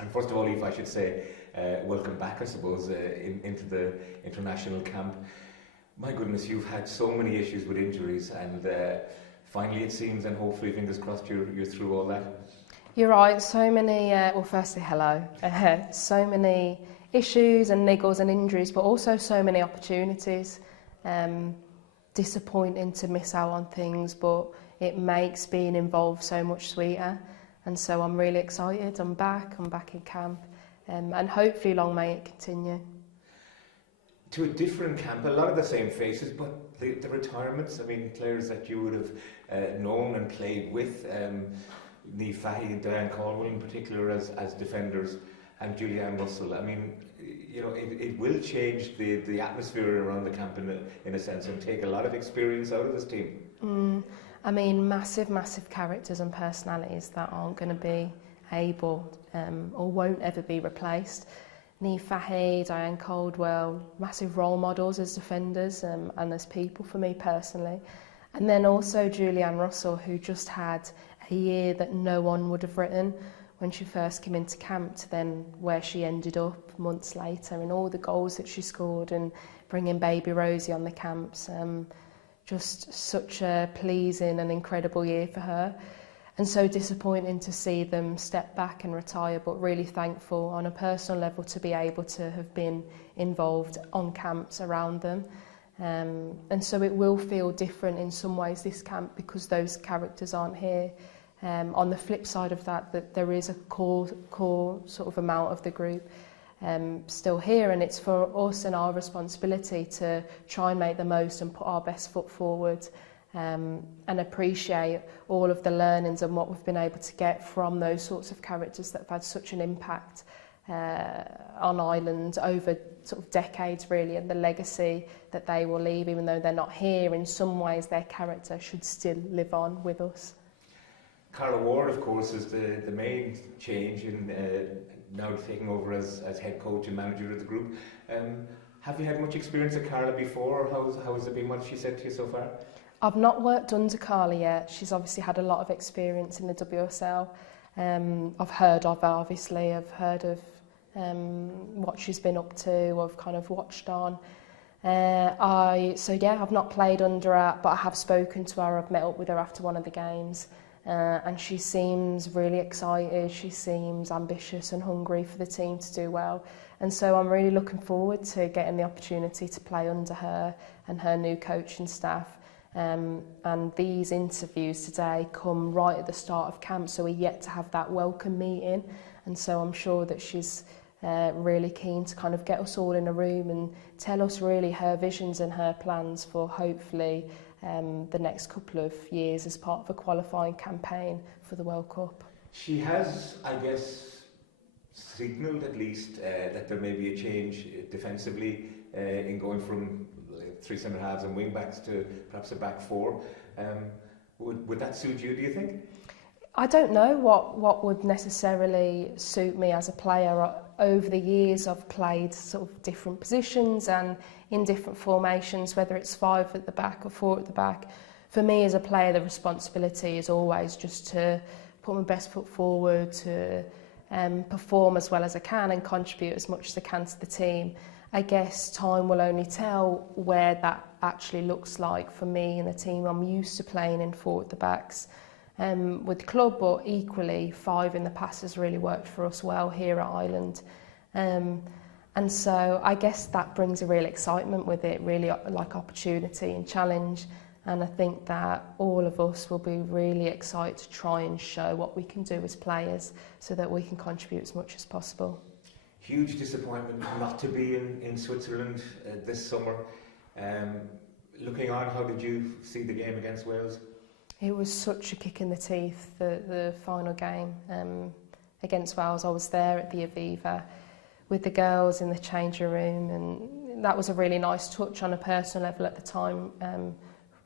And first of all, Aoife, I should say, welcome back, I suppose, into the international camp. My goodness, you've had so many issues with injuries, and finally it seems, and hopefully, fingers crossed, you're through all that. You're right, so many, well firstly hello, so many issues and niggles and injuries, but also so many opportunities. Disappointing to miss out on things, but it makes being involved so much sweeter. And so I'm really excited, I'm back in camp, and hopefully long may it continue. To a different camp, a lot of the same faces, but the retirements, I mean, players that you would have known and played with, Niamh Fahey and Diane Caldwell in particular as defenders, and Julianne Russell. I mean, you know, it will change the atmosphere around the camp in a sense, and take a lot of experience out of this team. I mean, massive characters and personalities that aren't going to be able or won't ever be replaced. Niamh Fahey, Diane Caldwell, massive role models as defenders and as people for me personally. And then also Julianne Russell, who just had a year that no one would have written when she first came into camp, to then where she ended up months later, and all the goals that she scored and bringing baby Rosie on the camps. Just such a pleasing and incredible year for her, and so disappointing to see them step back and retire, but really thankful on a personal level to be able to have been involved on camps around them. And so it will feel different in some ways this camp, because those characters aren't here. On the flip side of that there is a core sort of amount of the group still here, and it's for us and our responsibility to try and make the most and put our best foot forward, and appreciate all of the learnings and what we've been able to get from those sorts of characters that have had such an impact on Ireland over sort of decades really, and the legacy that they will leave. Even though they're not here, in some ways their character should still live on with us. Carla Ward, of course, is the main change in now taking over as head coach and manager of the group. Have you had much experience with Carla before, or how has it been? What has she said to you so far? I've not worked under Carla yet. She's obviously had a lot of experience in the WSL. I've heard of her, obviously. I've heard of what she's been up to. I've kind of watched on. I've not played under her, but I have spoken to her. I've met up with her after one of the games. And she seems really excited, she seems ambitious and hungry for the team to do well. And so I'm really looking forward to getting the opportunity to play under her and her new coaching staff. And these interviews today come right at the start of camp, so we're yet to have that welcome meeting. And so I'm sure that she's really keen to kind of get us all in a room and tell us really her visions and her plans for hopefully the next couple of years as part of a qualifying campaign for the World Cup. She has, I guess, signalled at least that there may be a change defensively in going from three centre halves and wing backs to perhaps a back four. Would that suit you, do you think? I don't know what would necessarily suit me as a player. Over the years I've played sort of different positions and in different formations, whether it's 5 at the back or 4 at the back. For me as a player, the responsibility is always just to put my best foot forward, to perform as well as I can and contribute as much as I can to the team. I guess time will only tell where that actually looks like for me and the team. I'm used to playing in 4 at the backs with the club, but equally 5 in the past has really worked for us well here at Ireland. And so I guess that brings a real excitement with it, really like opportunity and challenge. And I think that all of us will be really excited to try and show what we can do as players so that we can contribute as much as possible. Huge disappointment not to be in Switzerland this summer. Looking on, how did you see the game against Wales? It was such a kick in the teeth, the final game against Wales. I was there at the Aviva with the girls in the changing room, and that was a really nice touch on a personal level at the time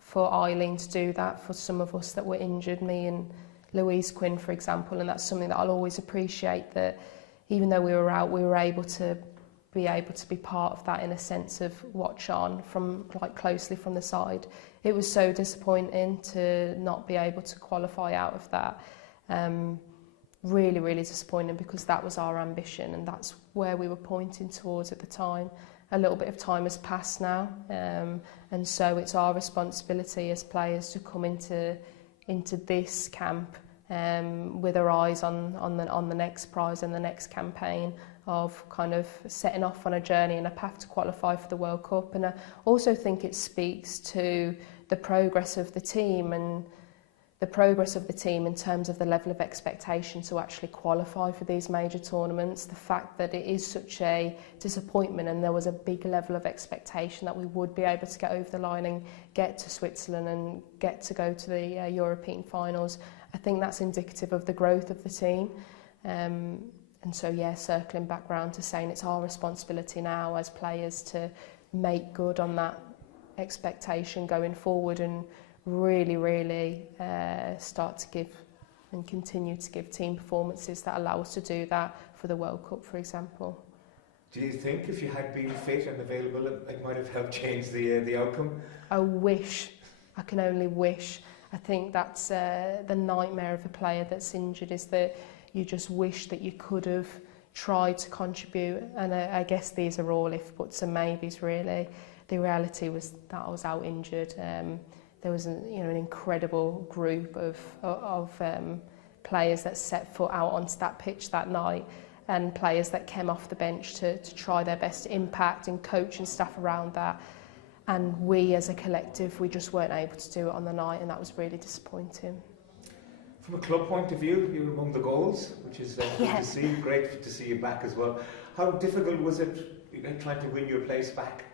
for Eileen to do that for some of us that were injured, me and Louise Quinn, for example. And that's something that I'll always appreciate, that even though we were out, we were able to be part of that in a sense of watch on from like closely from the side. It was so disappointing to not be able to qualify out of that. really, really disappointing, because that was our ambition and that's where we were pointing towards at the time. A little bit of time has passed now, and so it's our responsibility as players to come into this camp with our eyes on the next prize and the next campaign of kind of setting off on a journey and a path to qualify for the World Cup. And I also think it speaks to the progress of the team and the progress of the team in terms of the level of expectation to actually qualify for these major tournaments. The fact that it is such a disappointment and there was a big level of expectation that we would be able to get over the line and get to Switzerland and get to go to the European finals, I think that's indicative of the growth of the team. And so, yeah, circling back round to saying it's our responsibility now as players to make good on that expectation going forward and really start to give and continue to give team performances that allow us to do that for the World Cup, for example. Do you think if you had been fit and available, it might have helped change the outcome? I wish. I can only wish. I think that's the nightmare of a player that's injured, is that you just wish that you could have tried to contribute. And I guess these are all if buts and maybes, really. The reality was that I was out injured. There was an incredible group of players that set foot out onto that pitch that night, and players that came off the bench to try their best to impact, and coach and staff around that. And we as a collective, we just weren't able to do it on the night, and that was really disappointing. From a club point of view, you were among the goals, which is good to see. Great to see you back as well. How difficult was it trying to win your place back?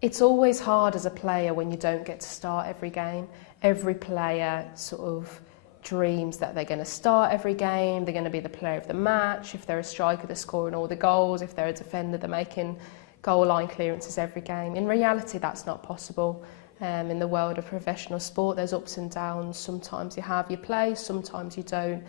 It's always hard as a player when you don't get to start every game. Every player sort of dreams that they're going to start every game, they're going to be the player of the match. If they're a striker, they're scoring all the goals. If they're a defender, they're making goal line clearances every game. In reality, that's not possible. In the world of professional sport, there's ups and downs. Sometimes you have your place, sometimes you don't.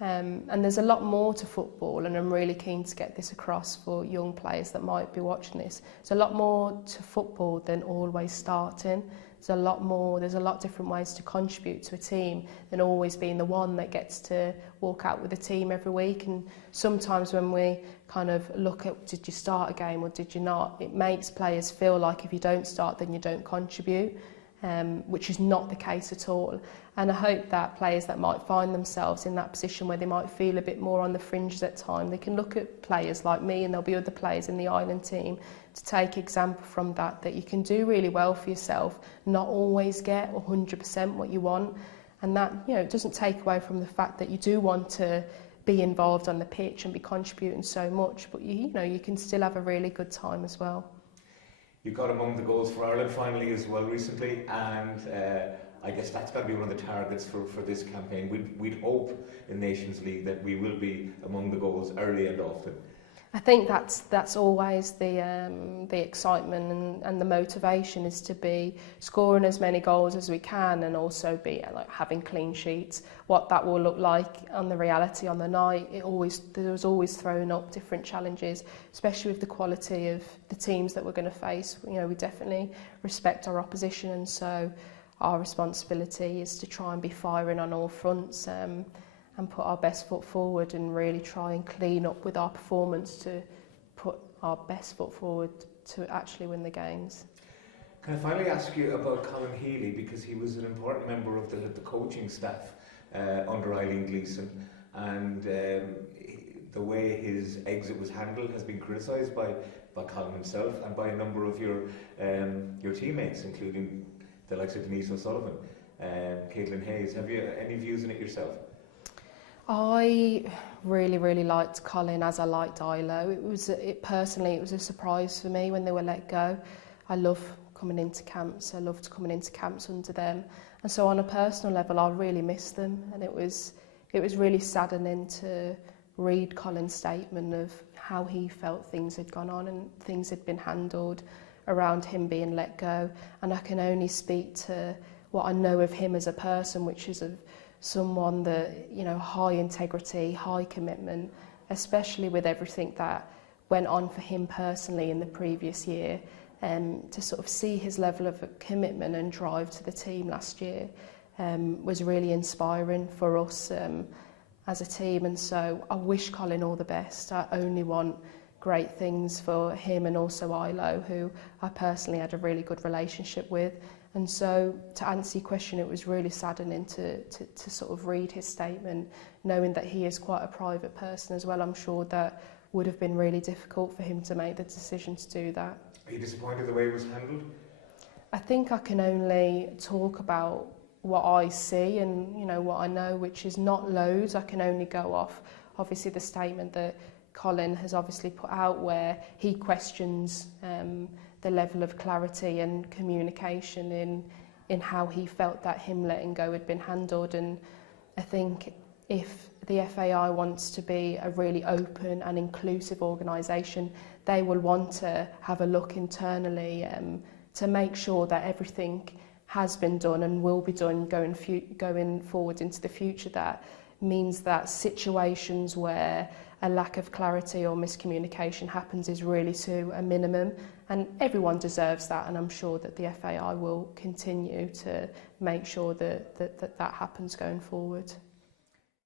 And there's a lot more to football, and I'm really keen to get this across for young players that might be watching this. There's a lot more to football than always starting. There's a lot different ways to contribute to a team than always being the one that gets to walk out with the team every week. And sometimes when we kind of look at, did you start a game or did you not, it makes players feel like if you don't start then you don't contribute, which is not the case at all. And I hope that players that might find themselves in that position where they might feel a bit more on the fringes at time, they can look at players like me, and there'll be other players in the Ireland team, to take example from that you can do really well for yourself, not always get 100% what you want. And that, it doesn't take away from the fact that you do want to be involved on the pitch and be contributing so much, but you can still have a really good time as well. You got among the goals for Ireland finally as well recently, and I guess that's got to be one of the targets for this campaign. We'd hope in Nations League that we will be among the goals early and often. I think that's always the excitement and the motivation, is to be scoring as many goals as we can, and also be having clean sheets. What that will look like on the reality on the night, there's always throwing up different challenges, especially with the quality of the teams that we're going to face. We definitely respect our opposition, and so our responsibility is to try and be firing on all fronts. And put our best foot forward and really try and clean up with our performance to put our best foot forward to actually win the games. Can I finally ask you about Colin Healy, because he was an important member of the coaching staff under Eileen Gleeson, and the way his exit was handled has been criticised by Colin himself and by a number of your teammates, including the likes of Denise O'Sullivan, Caitlin Hayes. Have you any views on it yourself? I really liked Colin, as I liked Ilo. Personally, it was a surprise for me when they were let go. I love coming into camps. I loved coming into camps under them, and so on a personal level, I really missed them. And it was really saddening to read Colin's statement of how he felt things had gone on and things had been handled around him being let go. And I can only speak to what I know of him as a person, which is someone that, high integrity, high commitment, especially with everything that went on for him personally in the previous year, to sort of see his level of commitment and drive to the team last year was really inspiring for us. And as a team, and so I wish Colin all the best. I only want great things for him and also Ilo, who I personally had a really good relationship with. And so to answer your question, it was really saddening to sort of read his statement, knowing that he is quite a private person as well. I'm sure that would have been really difficult for him to make the decision to do that. Are you disappointed the way it was handled? I think I can only talk about what I see and, you know, what I know, which is not loads. I can only go off, obviously, the statement that Colin has obviously put out, where he questions the level of clarity and communication in how he felt that him letting go had been handled. And I think if the FAI wants to be a really open and inclusive organisation, they will want to have a look internally to make sure that everything has been done and will be done going forward into the future. That means that situations where a lack of clarity or miscommunication happens is really to a minimum, and everyone deserves that, and I'm sure that the FAI will continue to make sure that happens going forward.